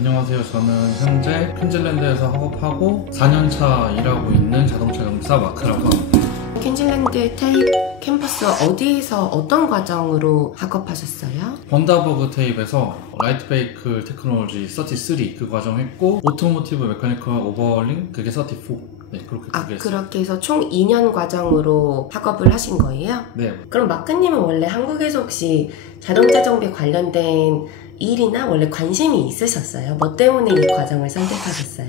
안녕하세요. 저는 현재 퀸즐랜드에서 학업하고 4년차 일하고 있는 자동차 정비사 마크라고 합니다. 퀸즐랜드 테이프 캠퍼스 어디에서 어떤 과정으로 학업하셨어요? 번다버그 테이프에서 라이트 베이클 테크놀로지 33 그 과정 했고 오토모티브 메카니컬 오버홀링 그게 34 네, 그렇게 두 개 했어요. 그렇게 해서 총 2년 과정으로 학업을 하신 거예요? 네. 그럼 마크님은 원래 한국에서 혹시 자동차 정비 관련된 일이나 원래 관심이 있으셨어요? 뭐 때문에 이 과정을 선택하셨어요?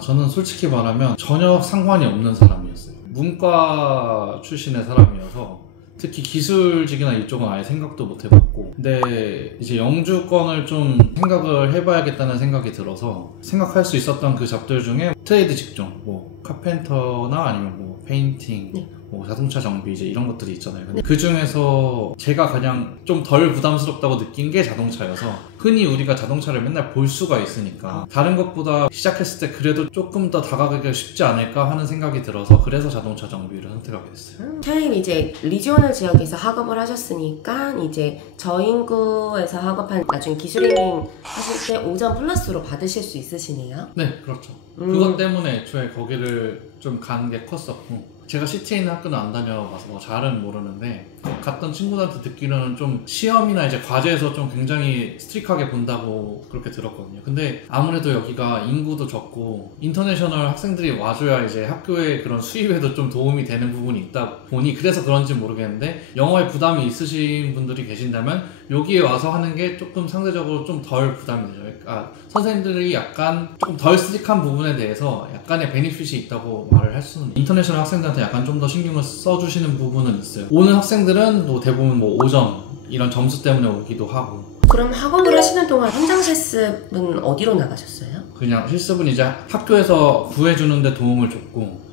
저는 솔직히 말하면 전혀 상관이 없는 사람이었어요. 문과 출신의 사람이어서 특히 기술직이나 이쪽은 아예 생각도 못 해봤고, 근데 이제 영주권을 좀 생각을 해봐야겠다는 생각이 들어서 생각할 수 있었던 그 잡들 중에 트레이드 직종, 뭐 카펜터나 아니면 뭐 페인팅, 네. 뭐 자동차 정비 이제 이런 것들이 있잖아요. 근데 그 중에서 제가 가장 좀 덜 부담스럽다고 느낀 게 자동차여서, 흔히 우리가 자동차를 맨날 볼 수가 있으니까 다른 것보다 시작했을 때 그래도 조금 더 다가가기가 쉽지 않을까 하는 생각이 들어서, 그래서 자동차 정비를 선택하게 됐어요. 차라리 이제 리지오널 지역에서 학업을 하셨으니까 이제 저인구에서 학업한 나중에 기술인인 하실 때 오전 플러스로 받으실 수 있으시네요. 네, 그렇죠. 그것 때문에 애초에 거기를 좀 가는 게 컸었고, 제가 시티에 있는 학교는 안 다녀봐서 잘은 모르는데 갔던 친구들한테 듣기로는 좀 시험이나 이제 과제에서 좀 굉장히 스트릭하게 본다고 그렇게 들었거든요. 근데 아무래도 여기가 인구도 적고 인터내셔널 학생들이 와줘야 이제 학교의 그런 수입에도 좀 도움이 되는 부분이 있다 보니 그래서 그런지 모르겠는데, 영어에 부담이 있으신 분들이 계신다면 여기에 와서 하는 게 조금 상대적으로 좀 덜 부담이 되죠. 그러니까 선생님들이 약간 조금 덜 스트릭한 부분에 대해서 약간의 베니핏이 있다고 말을 할 수는, 인터내셔널 학생들한테 약간 좀 더 신경을 써주시는 부분은 있어요. 오는 학생들은 뭐 대부분 뭐 오전 이런 점수 때문에 오기도 하고. 그럼 학업을 하시는 동안 현장 실습은 어디로 나가셨어요? 그냥 실습은 이제 학교에서 구해주는데 도움을 줬고,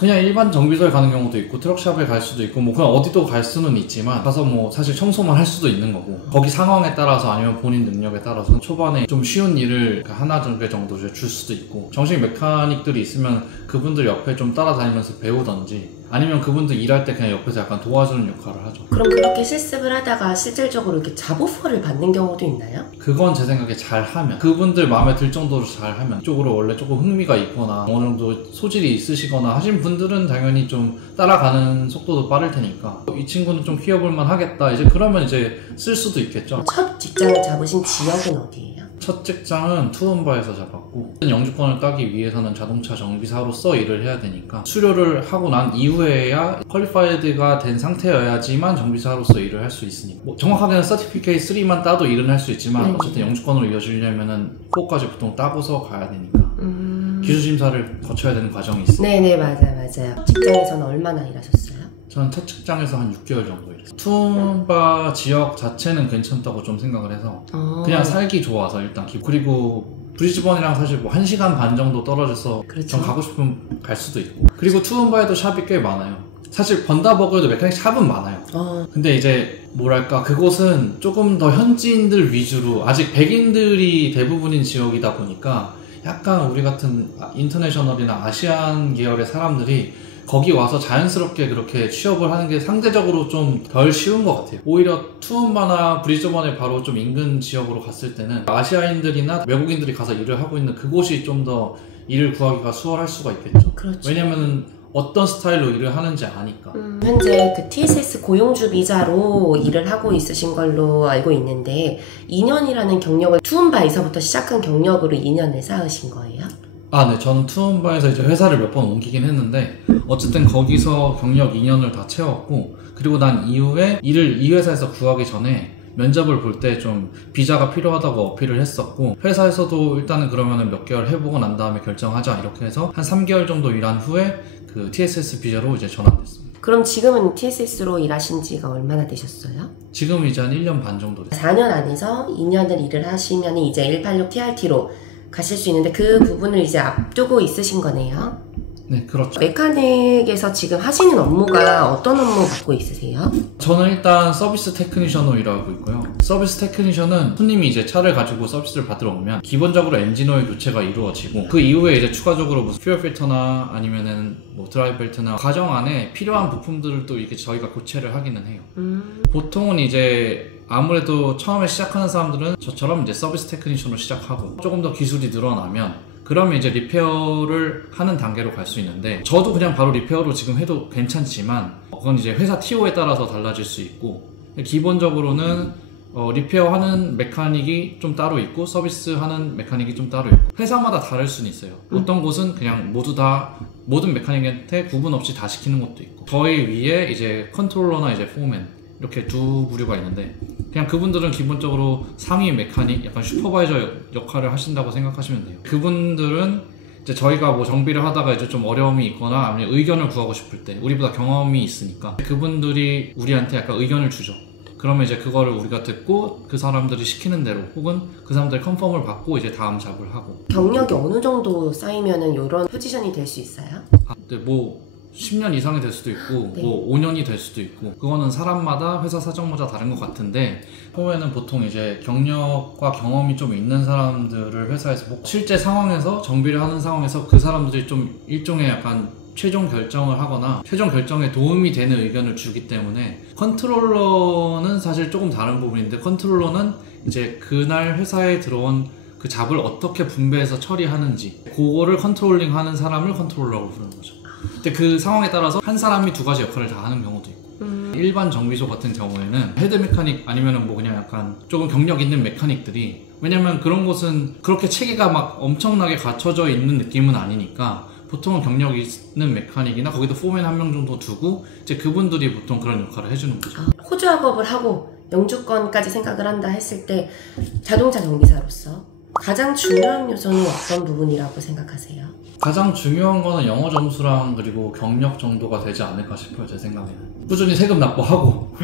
그냥 일반 정비소에 가는 경우도 있고 트럭샵에 갈 수도 있고 뭐 그냥 어디도 갈 수는 있지만, 가서 뭐 사실 청소만 할 수도 있는 거고, 거기 상황에 따라서 아니면 본인 능력에 따라서 초반에 좀 쉬운 일을 하나 정도 줄 수도 있고, 정식 메카닉들이 있으면 그분들 옆에 좀 따라다니면서 배우던지, 아니면 그분들 일할 때 그냥 옆에서 약간 도와주는 역할을 하죠. 그럼 그렇게 실습을 하다가 실질적으로 이렇게 잡오퍼를 받는 경우도 있나요? 그건 제 생각에 잘하면, 그분들 마음에 들 정도로 잘하면, 이쪽으로 원래 조금 흥미가 있거나 어느 정도 소질이 있으시거나 하신 분들은 당연히 좀 따라가는 속도도 빠를 테니까, 이 친구는 좀 키워볼만 하겠다 이제 그러면 이제 쓸 수도 있겠죠. 첫 직장을 잡으신 지역은 어디예요? 첫 직장은 투움바에서 잡았고, 영주권을 따기 위해서는 자동차 정비사로서 일을 해야 되니까 수료를 하고 난 이후에야 퀄리파이드가 된 상태여야지만 정비사로서 일을 할 수 있으니까, 뭐 정확하게는 서티피케이트 3만 따도 일은 할 수 있지만 어쨌든 영주권으로 이어지려면은 4까지 보통 따고서 가야 되니까 기술심사를 거쳐야 되는 과정이 있어요. 네네, 맞아요. 직장에서는 얼마나 일하셨어요? 저는 첫 직장에서 한 6개월 정도 일했어요. 투움바 지역 자체는 괜찮다고 좀 생각을 해서 그냥 살기 좋아서 일단 그리고 브리즈번이랑 사실 뭐 1시간 반 정도 떨어져서 그렇죠. 전 가고 싶으면 갈 수도 있고, 그리고 투움바에도 샵이 꽤 많아요. 사실 번다버그에도 메카닉 샵은 많아요. 근데 이제 뭐랄까, 그곳은 조금 더 현지인들 위주로 아직 백인들이 대부분인 지역이다 보니까 약간 우리 같은 인터내셔널이나 아시안 계열의 사람들이 거기 와서 자연스럽게 그렇게 취업을 하는 게 상대적으로 좀 덜 쉬운 것 같아요. 오히려 투움바나 브리즈번에 바로 좀 인근 지역으로 갔을 때는 아시아인들이나 외국인들이 가서 일을 하고 있는 그곳이 좀 더 일을 구하기가 수월할 수가 있겠죠. 그렇죠. 왜냐면은 어떤 스타일로 일을 하는지 아니까. 현재 그 TSS 고용주 비자로 일을 하고 있으신 걸로 알고 있는데 2년이라는 경력을 투움바에서부터 시작한 경력으로 2년을 쌓으신 거예요? 네. 저는 투움바에서 이제 회사를 몇 번 옮기긴 했는데 어쨌든 거기서 경력 2년을 다 채웠고, 그리고 난 이후에 일을 이 회사에서 구하기 전에 면접을 볼 때 좀 비자가 필요하다고 어필을 했었고, 회사에서도 일단은 그러면은 몇 개월 해보고 난 다음에 결정하자 이렇게 해서 한 3개월 정도 일한 후에 그 TSS 비자로 이제 전환됐습니다. 그럼 지금은 TSS로 일하신 지가 얼마나 되셨어요? 지금 이제 한 1년 반 정도 됐어요. 4년 안에서 2년을 일을 하시면 이제 186 TRT로 가실 수 있는데 그 부분을 이제 앞두고 있으신 거네요? 네, 그렇죠. 메카닉에서 지금 하시는 업무가 어떤 업무 갖고 있으세요? 저는 일단 서비스 테크니션으로 일하고 있고요. 서비스 테크니션은 손님이 이제 차를 가지고 서비스를 받으러 오면 기본적으로 엔진 오일 교체가 이루어지고, 그 이후에 이제 추가적으로 무슨 퓨얼 필터나 아니면은 뭐 드라이브 벨트나 가정 안에 필요한 부품들을 또 이렇게 저희가 교체를 하기는 해요. 보통은 이제 아무래도 처음에 시작하는 사람들은 저처럼 이제 서비스 테크니션으로 시작하고 조금 더 기술이 늘어나면 그러면 이제 리페어를 하는 단계로 갈 수 있는데, 저도 그냥 바로 리페어로 지금 해도 괜찮지만 그건 이제 회사 TO에 따라서 달라질 수 있고, 기본적으로는 리페어하는 메카닉이 좀 따로 있고 서비스하는 메카닉이 좀 따로 있고, 회사마다 다를 수는 있어요. 어떤 곳은 그냥 모두 다 모든 메카닉한테 구분 없이 다 시키는 것도 있고, 저희 위에 이제 컨트롤러나 이제 포맨 이렇게 두 부류가 있는데, 그냥 그분들은 기본적으로 상위 메카닉, 약간 슈퍼바이저 역할을 하신다고 생각하시면 돼요. 그분들은 이제 저희가 뭐 정비를 하다가 이제 좀 어려움이 있거나 아니면 의견을 구하고 싶을 때, 우리보다 경험이 있으니까 그분들이 우리한테 약간 의견을 주죠. 그러면 이제 그거를 우리가 듣고 그 사람들이 시키는 대로, 혹은 그 사람들의 컨펌을 받고 이제 다음 잡을 하고. 경력이 어느 정도 쌓이면은 이런 포지션이 될 수 있어요? 근데 뭐 10년 이상이 될 수도 있고, 네. 뭐 5년이 될 수도 있고, 그거는 사람마다 회사 사정마다 다른 것 같은데, 처음에는 보통 이제 경력과 경험이 좀 있는 사람들을 회사에서 실제 상황에서 정비를 하는 상황에서 그 사람들이 좀 일종의 약간 최종 결정을 하거나 최종 결정에 도움이 되는 의견을 주기 때문에, 컨트롤러는 사실 조금 다른 부분인데, 컨트롤러는 이제 그날 회사에 들어온 그 잡을 어떻게 분배해서 처리하는지, 그거를 컨트롤링 하는 사람을 컨트롤러라고 부르는 거죠. 근데 그 상황에 따라서 한 사람이 두 가지 역할을 다 하는 경우도 있고, 일반 정비소 같은 경우에는 헤드 메카닉 아니면은 뭐 그냥 약간 조금 경력 있는 메카닉들이, 왜냐면 그런 곳은 그렇게 체계가 막 엄청나게 갖춰져 있는 느낌은 아니니까 보통은 경력 있는 메카닉이나 거기도 포맨 한 명 정도 두고 이제 그분들이 보통 그런 역할을 해주는 거죠. 호주 학업을 하고 영주권까지 생각을 한다 했을 때 자동차 정비사로서 가장 중요한 요소는 어떤 부분이라고 생각하세요? 가장 중요한 거는 영어 점수랑 그리고 경력 정도가 되지 않을까 싶어요, 제 생각에는. 꾸준히 세금 납부하고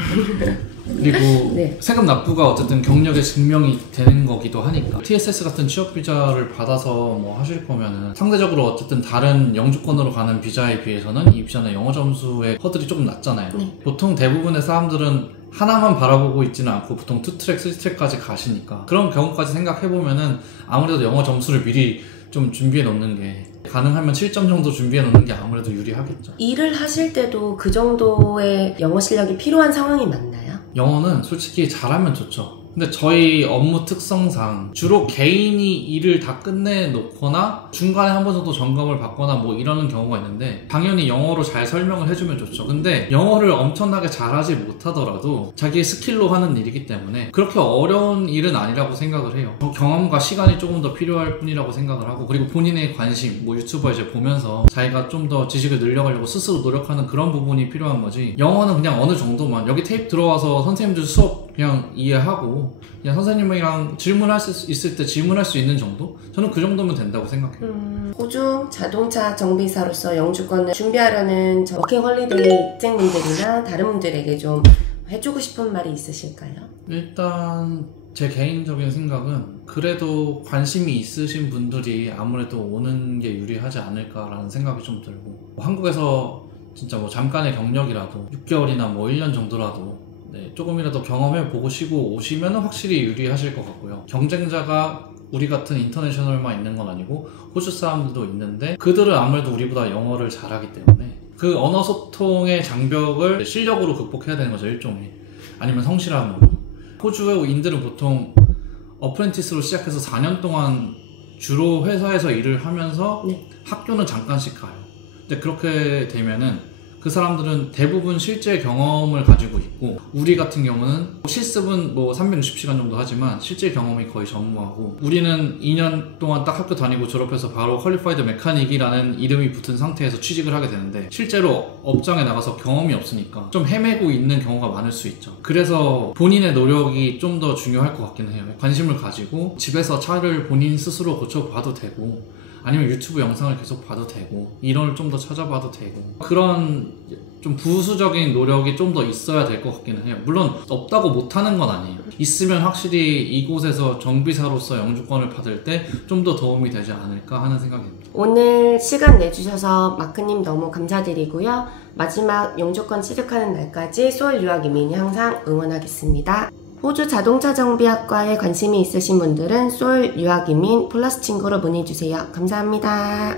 그리고 네. 세금 납부가 어쨌든 경력의 증명이 되는 거기도 하니까, TSS 같은 취업 비자를 받아서 뭐 하실 거면은 상대적으로 어쨌든 다른 영주권으로 가는 비자에 비해서는 이 비자는 영어 점수의 허들이 조금 낮잖아요. 네. 보통 대부분의 사람들은 하나만 바라보고 있지는 않고 보통 2트랙, 3트랙까지 가시니까, 그런 경우까지 생각해보면은 아무래도 영어 점수를 미리 좀 준비해 놓는 게, 가능하면 7점 정도 준비해 놓는 게 아무래도 유리하겠죠. 일을 하실 때도 그 정도의 영어 실력이 필요한 상황이 맞나요? 영어는 솔직히 잘하면 좋죠. 근데 저희 업무 특성상 주로 개인이 일을 다 끝내놓거나 중간에 한 번 정도 점검을 받거나 뭐 이러는 경우가 있는데, 당연히 영어로 잘 설명을 해주면 좋죠. 근데 영어를 엄청나게 잘하지 못하더라도 자기의 스킬로 하는 일이기 때문에 그렇게 어려운 일은 아니라고 생각을 해요. 경험과 시간이 조금 더 필요할 뿐이라고 생각을 하고, 그리고 본인의 관심, 뭐 유튜버 이제 보면서 자기가 좀 더 지식을 늘려가려고 스스로 노력하는 그런 부분이 필요한 거지, 영어는 그냥 어느 정도만 여기 테이프 들어와서 선생님들 수업 그냥 이해하고 그냥 선생님이랑 질문할 수 있을 때 질문할 수 있는 정도? 저는 그 정도면 된다고 생각해요. 호주 자동차 정비사로서 영주권을 준비하려는 워킹 홀리데이 학생분들이나 다른 분들에게 좀 해주고 싶은 말이 있으실까요? 일단 제 개인적인 생각은 그래도 관심이 있으신 분들이 아무래도 오는 게 유리하지 않을까라는 생각이 좀 들고, 한국에서 진짜 뭐 잠깐의 경력이라도 6개월이나 뭐 1년 정도라도 조금이라도 경험해보고 시고 오시면 확실히 유리하실 것 같고요. 경쟁자가 우리 같은 인터내셔널만 있는 건 아니고 호주 사람들도 있는데, 그들은 아무래도 우리보다 영어를 잘하기 때문에 그 언어 소통의 장벽을 실력으로 극복해야 되는 거죠, 일종의. 아니면 성실함으로. 호주인들은 보통 어프렌티스로 시작해서 4년 동안 주로 회사에서 일을 하면서 학교는 잠깐씩 가요. 근데 그렇게 되면은 그 사람들은 대부분 실제 경험을 가지고 있고, 우리 같은 경우는 실습은 뭐 360시간 정도 하지만 실제 경험이 거의 전무하고, 우리는 2년 동안 딱 학교 다니고 졸업해서 바로 퀄리파이드 메카닉이라는 이름이 붙은 상태에서 취직을 하게 되는데, 실제로 업장에 나가서 경험이 없으니까 좀 헤매고 있는 경우가 많을 수 있죠. 그래서 본인의 노력이 좀 더 중요할 것 같긴 해요. 관심을 가지고 집에서 차를 본인 스스로 고쳐봐도 되고, 아니면 유튜브 영상을 계속 봐도 되고, 이론을 좀 더 찾아봐도 되고, 그런 좀 부수적인 노력이 좀 더 있어야 될 것 같기는 해요. 물론 없다고 못하는 건 아니에요. 있으면 확실히 이곳에서 정비사로서 영주권을 받을 때 좀 더 도움이 되지 않을까 하는 생각입니다. 오늘 시간 내주셔서 마크님 너무 감사드리고요. 마지막 영주권 취득하는 날까지 소울 유학 이민이 항상 응원하겠습니다. 호주 자동차 정비학과에 관심이 있으신 분들은 소울 유학 이민 플러스 친구로 문의주세요. 감사합니다.